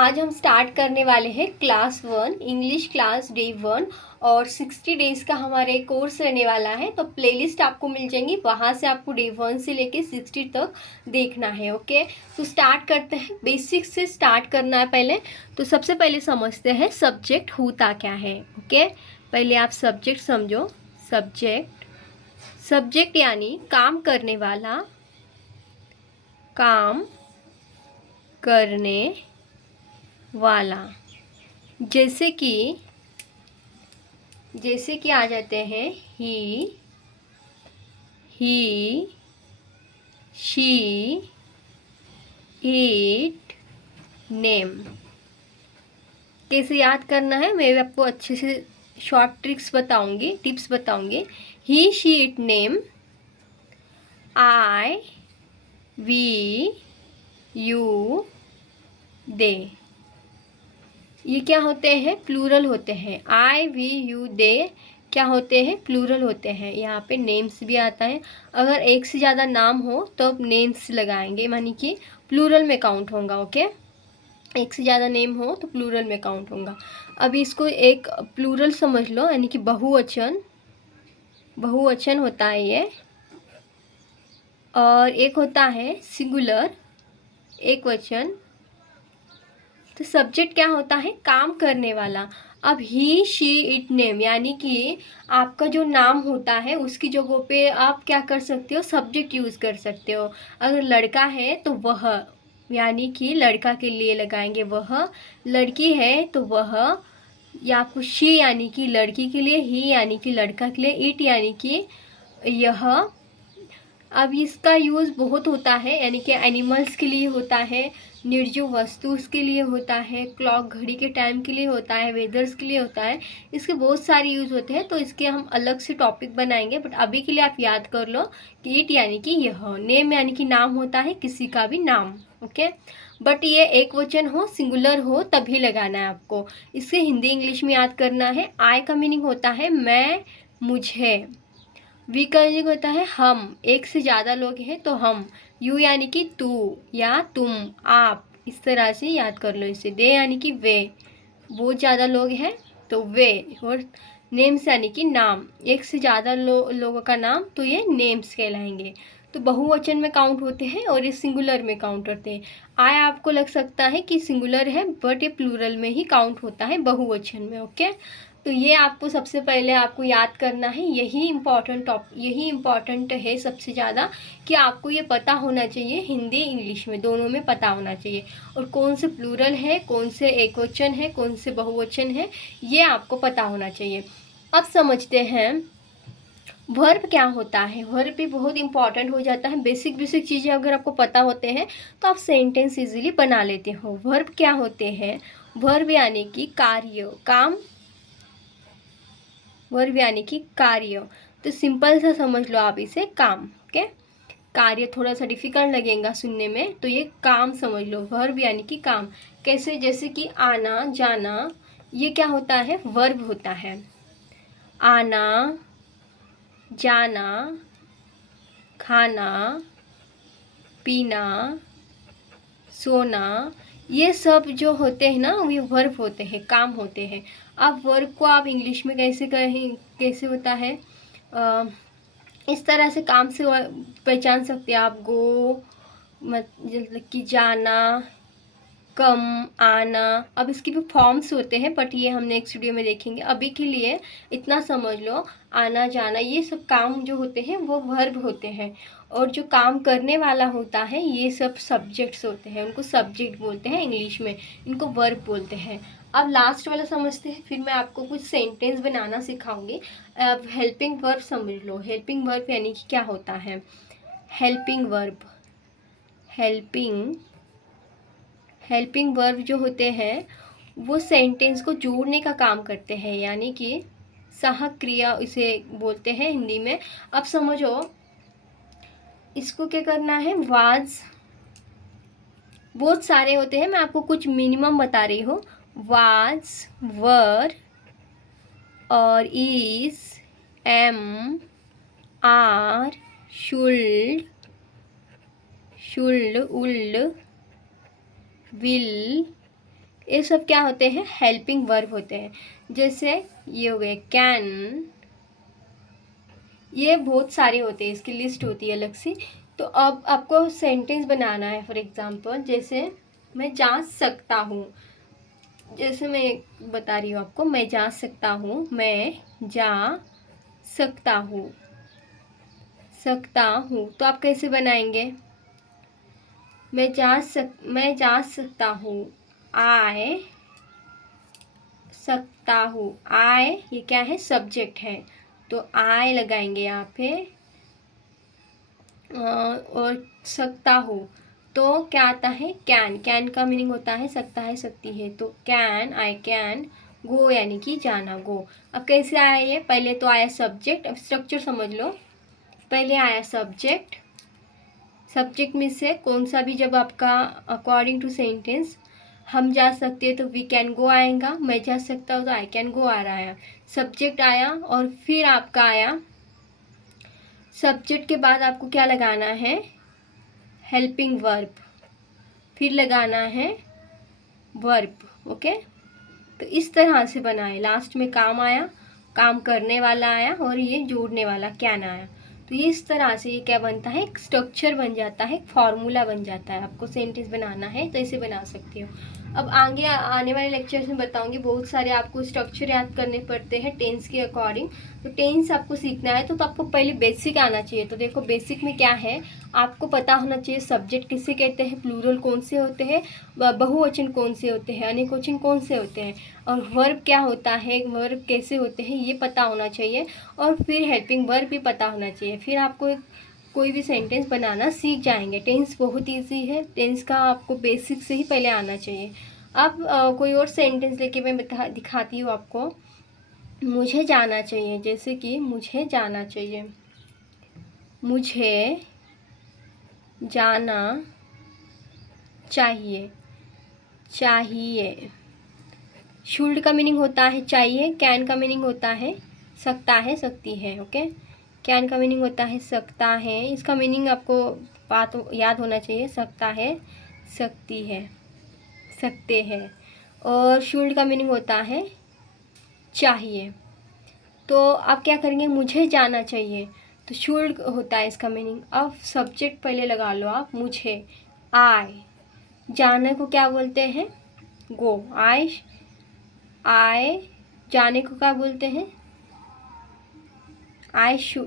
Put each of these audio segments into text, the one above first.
आज हम स्टार्ट करने वाले हैं क्लास 1 इंग्लिश क्लास डे 1 और 60 डेज़ का हमारे कोर्स रहने वाला है। तो प्लेलिस्ट आपको मिल जाएंगी, वहाँ से आपको डे 1 से लेके 60 तक देखना है। ओके, तो स्टार्ट करते हैं। बेसिक से स्टार्ट करना है पहले। तो सबसे पहले समझते हैं सब्जेक्ट होता क्या है। ओके, पहले आप सब्जेक्ट समझो। सब्जेक्ट यानी काम करने वाला, काम करने वाला। जैसे कि आ जाते हैं ही, शी, इट, नेम। कैसे याद करना है मैं आपको अच्छे से शॉर्ट टिप्स बताऊंगी। He, she, it, name, I, we, you, they. ये क्या होते हैं? प्लूरल होते हैं। आई, वी, यू, दे क्या होते हैं? प्लूरल होते हैं। यहाँ पे नेम्स भी आता है। अगर एक से ज़्यादा नाम हो तो आप नेम्स लगाएंगे, मानी कि प्लूरल में काउंट होगा। ओके, एक से ज़्यादा नेम हो तो प्लूरल में काउंट होगा। अभी इसको एक प्लूरल समझ लो, यानी कि बहुवचन होता है ये। और एक होता है सिंगुलर, एक वचन। तो सब्जेक्ट क्या होता है? काम करने वाला। अब ही, शी, इट, नेम यानी कि आपका जो नाम होता है उसकी जगह पे आप क्या कर सकते हो? सब्जेक्ट यूज़ कर सकते हो। अगर लड़का है तो वह, यानी कि लड़का के लिए लगाएंगे वह। लड़की है तो वह, या आपको शी यानी कि लड़की के लिए, ही यानी कि लड़का के लिए, इट यानी कि यह। अब इसका यूज़ बहुत होता है, यानी कि एनिमल्स के लिए होता है, निर्जीव वस्तु के लिए होता है, क्लॉक घड़ी के टाइम के लिए होता है, वेदर्स के लिए होता है। इसके बहुत सारे यूज़ होते हैं, तो इसके हम अलग से टॉपिक बनाएंगे। बट अभी के लिए आप याद कर लो कि इट यानी कि यह, नेम यानी कि नाम होता है, किसी का भी नाम। ओके, बट ये एक वचन हो, सिंगुलर हो तभी लगाना है आपको। इसके हिंदी इंग्लिश में याद करना है। आई का मीनिंग होता है मैं, मुझे। वी का मीनिंग होता है हम, एक से ज़्यादा लोग हैं तो हम। यू यानी कि तू या तुम, आप। इस तरह से याद कर लो इसे। दे यानी कि वे, बहुत ज़्यादा लोग हैं तो वे। और नेम्स यानी कि नाम, एक से ज़्यादा लोगों का नाम, तो ये नेम्स कहलाएंगे। तो बहुवचन में काउंट होते हैं और ये सिंगुलर में काउंट होते हैं। आय आपको लग सकता है कि सिंगुलर है, बट ये प्लूरल में ही काउंट होता है, बहुवचन में। ओके, तो ये आपको सबसे पहले आपको याद करना है। यही इम्पॉर्टेंट है सबसे ज़्यादा, कि आपको ये पता होना चाहिए, हिंदी इंग्लिश में दोनों में पता होना चाहिए। और कौन से प्लूरल है, कौन से एकवचन है, कौन से बहुवचन है, ये आपको पता होना चाहिए। अब समझते हैं वर्ब क्या होता है। वर्ब भी बहुत इंपॉर्टेंट हो जाता है। बेसिक चीज़ें अगर आपको पता होते हैं तो आप सेंटेंस इजीली बना लेते हो। वर्ब क्या होते हैं? वर्ब यानी कि कार्य, काम। वर्ब यानी कि कार्य, तो सिंपल सा समझ लो आप इसे, काम। ओके, कार्य थोड़ा सा डिफिकल्ट लगेगा सुनने में, तो ये काम समझ लो। वर्ब यानी कि काम। कैसे? जैसे कि आना, जाना, ये क्या होता है? वर्ब होता है। आना, जाना, खाना, पीना, सोना, ये सब जो होते हैं ना, ये वर्ब होते हैं, काम होते हैं। अब वर्ब को आप इंग्लिश में कैसे कहें, कैसे होता है? इस तरह से काम से पहचान सकते हैं आप। गो मतलब कि जाना, कम, आना। अब इसकी भी फॉर्म्स होते हैं, बट ये हम नेक्स्ट वीडियो में देखेंगे। अभी के लिए इतना समझ लो, आना, जाना, ये सब काम जो होते हैं वो वर्ब होते हैं। और जो काम करने वाला होता है ये सब सब्जेक्ट्स होते हैं, उनको सब्जेक्ट बोलते हैं इंग्लिश में, इनको वर्ब बोलते हैं। अब लास्ट वाला समझते हैं, फिर मैं आपको कुछ सेंटेंस बनाना सिखाऊंगी। अब हेल्पिंग वर्ब समझ लो। हेल्पिंग वर्ब यानी कि क्या होता है? हेल्पिंग वर्ब, हेल्पिंग वर्ब जो होते हैं वो सेंटेंस को जोड़ने का काम करते हैं, यानी कि सहायक क्रिया इसे बोलते हैं हिंदी में। अब समझो इसको क्या करना है। वाज, बहुत सारे होते हैं, मैं आपको कुछ मिनिमम बता रही हूँ। वाज, वर, और is, am, are, should, would, will, ये सब क्या होते हैं, हेल्पिंग वर्ब होते हैं। जैसे ये हो गए कैन, ये बहुत सारे होते हैं, इसकी लिस्ट होती है अलग से। तो अब आपको सेंटेंस बनाना है। फॉर एग्जांपल जैसे मैं जा सकता हूँ, जैसे मैं बता रही हूँ आपको, मैं जा सकता हूँ, मैं जा सकता हूँ, सकता हूँ, तो आप कैसे बनाएंगे, मैं जा सकता हूँ, आए सकता हूँ, आए ये क्या है, सब्जेक्ट है, तो आए लगाएंगे यहाँ पे। और सकता हूँ तो क्या आता है, कैन, कैन का मीनिंग होता है सकता है, सकती है, तो कैन, आई कैन गो यानी कि जाना, गो। अब कैसे आया ये, पहले तो आया सब्जेक्ट, अब स्ट्रक्चर समझ लो। पहले आया सब्जेक्ट, सब्जेक्ट में से कौन सा भी जब आपका अकॉर्डिंग टू सेंटेंस हम जा सकते हैं तो वी कैन गो आएगा, मैं जा सकता हूँ तो आई कैन गो आ रहा है, सब्जेक्ट आया। और फिर आपका आया सब्जेक्ट के बाद आपको क्या लगाना है, हेल्पिंग वर्ब, फिर लगाना है वर्ब। ओके, तो इस तरह से बनाए, लास्ट में काम आया, काम करने वाला आया, और ये जोड़ने वाला कैन आया। तो ये इस तरह से ये क्या बनता है, एक स्ट्रक्चर बन जाता है, एक फॉर्मूला बन जाता है। आपको सेंटेंस बनाना है तो इसे बना सकते हो। अब आगे आने वाले लेक्चर्स में बताऊंगी, बहुत सारे आपको स्ट्रक्चर याद करने पड़ते हैं टेंस के अकॉर्डिंग। तो टेंस आपको सीखना है तो आपको पहले बेसिक आना चाहिए। तो देखो बेसिक में क्या है, आपको पता होना चाहिए सब्जेक्ट किसे कहते हैं, प्लूरल कौन से होते हैं, बहुवचन कौन से होते हैं, अनेक वचन कौन से होते हैं, और वर्ब क्या होता है, वर्ब कैसे होते हैं, ये पता होना चाहिए। और फिर हेल्पिंग वर्ब भी पता होना चाहिए। फिर आपको कोई भी सेंटेंस बनाना सीख जाएंगे। टेंस बहुत इजी है, टेंस का आपको बेसिक से ही पहले आना चाहिए। अब कोई और सेंटेंस लेके मैं दिखाती हूँ आपको। मुझे जाना चाहिए, जैसे कि मुझे जाना चाहिए, मुझे जाना चाहिए, चाहिए। शुल्ड का मीनिंग होता है चाहिए, कैन का मीनिंग होता है सकता है, सकती है। ओके, कैन का मीनिंग होता है सकता है, इसका मीनिंग आपको बात याद होना चाहिए, सकता है, सकती है, सकते हैं। और शुल्ड का मीनिंग होता है चाहिए। तो आप क्या करेंगे, मुझे जाना चाहिए, तो शुल्ड होता है इसका मीनिंग। अब सब्जेक्ट पहले लगा लो आप, मुझे, आए, जाने को क्या बोलते हैं, गो, आए जाने को क्या बोलते हैं,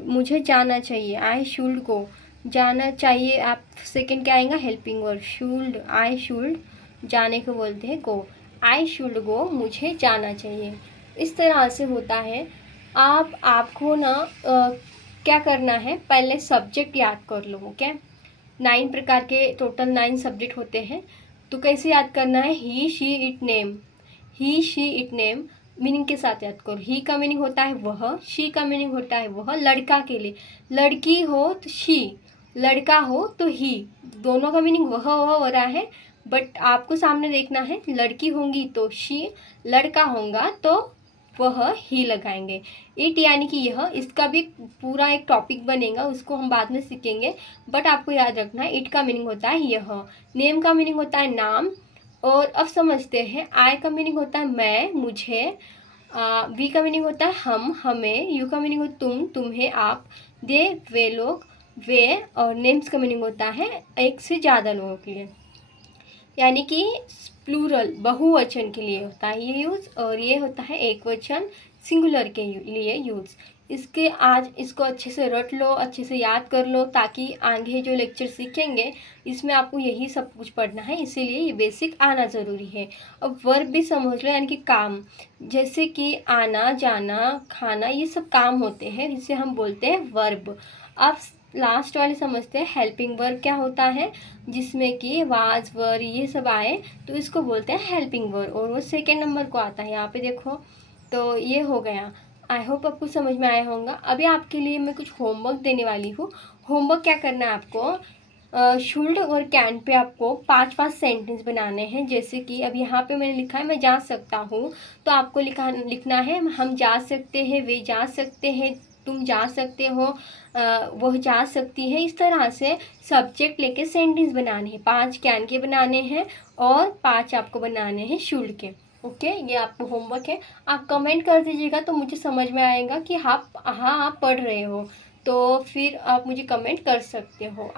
मुझे जाना चाहिए, आई शुल्ड गो, जाना चाहिए। आप सेकंड क्या आएगा, helping verb, should, I should जाने को बोलते हैं गो, आई शुल्ड गो, मुझे जाना चाहिए। इस तरह से होता है। आपको ना क्या करना है, पहले सब्जेक्ट याद कर लो। ओके, 9 प्रकार के टोटल 9 सब्जेक्ट होते हैं। तो कैसे याद करना है, he she it name, he she it name meaning के साथ याद करो। ही का मीनिंग होता है वह, शी का मीनिंग होता है वह, लड़का के लिए, लड़की हो तो शी, लड़का हो तो ही, दोनों का मीनिंग वह हो रहा है। बट आपको सामने देखना है, लड़की होंगी तो शी, लड़का होगा तो वह ही लगाएंगे। इट यानी कि यह, इसका भी पूरा एक टॉपिक बनेगा, उसको हम बाद में सीखेंगे। बट आपको याद रखना है, इट का मीनिंग होता है यह, नेम का मीनिंग होता है नाम। और अब समझते हैं, आई का मीनिंग होता है मैं, मुझे, वी का मीनिंग होता है हम, हमें, यू का मीनिंग होता है तुम, तुम्हें, आप, दे, वे लोग, वे। और नेम्स का मीनिंग होता है एक से ज़्यादा लोगों के लिए, यानी कि प्लूरल, बहुवचन के लिए होता है ये यूज़, और ये होता है एक वचन, सिंगुलर के लिए यूज़। इसके आज इसको अच्छे से रट लो, अच्छे से याद कर लो, ताकि आगे जो लेक्चर सीखेंगे इसमें आपको यही सब कुछ पढ़ना है, इसीलिए ये बेसिक आना ज़रूरी है। अब वर्ब भी समझ लो, यानी कि काम, जैसे कि आना, जाना, खाना, ये सब काम होते हैं, इसे हम बोलते हैं वर्ब। अब लास्ट वाले समझते हैं, हेल्पिंग वर्ब क्या होता है, जिसमें कि वाज, वर, ये सब आए तो इसको बोलते हैं हेल्पिंग वर्ब, और वो सेकेंड नंबर को आता है यहाँ पे देखो। तो ये हो गया, आई होप आपको समझ में आया होगा। अभी आपके लिए मैं कुछ होमवर्क देने वाली हूँ। होमवर्क क्या करना है आपको, शुल्ड और कैन पे आपको 5-5 सेंटेंस बनाने हैं। जैसे कि अब यहाँ पे मैंने लिखा है मैं जा सकता हूँ, तो आपको लिखना है हम जा सकते हैं, वे जा सकते हैं, तुम जा सकते हो, वह जा सकती है। इस तरह से सब्जेक्ट लेके सेंटेंस बनाने हैं। 5 कैन के बनाने हैं और 5 आपको बनाने हैं शुल्क के। ओके, ये आपको होमवर्क है। आप कमेंट कर दीजिएगा तो मुझे समझ में आएगा कि आप हाँ आप पढ़ रहे हो, तो फिर आप मुझे कमेंट कर सकते हो।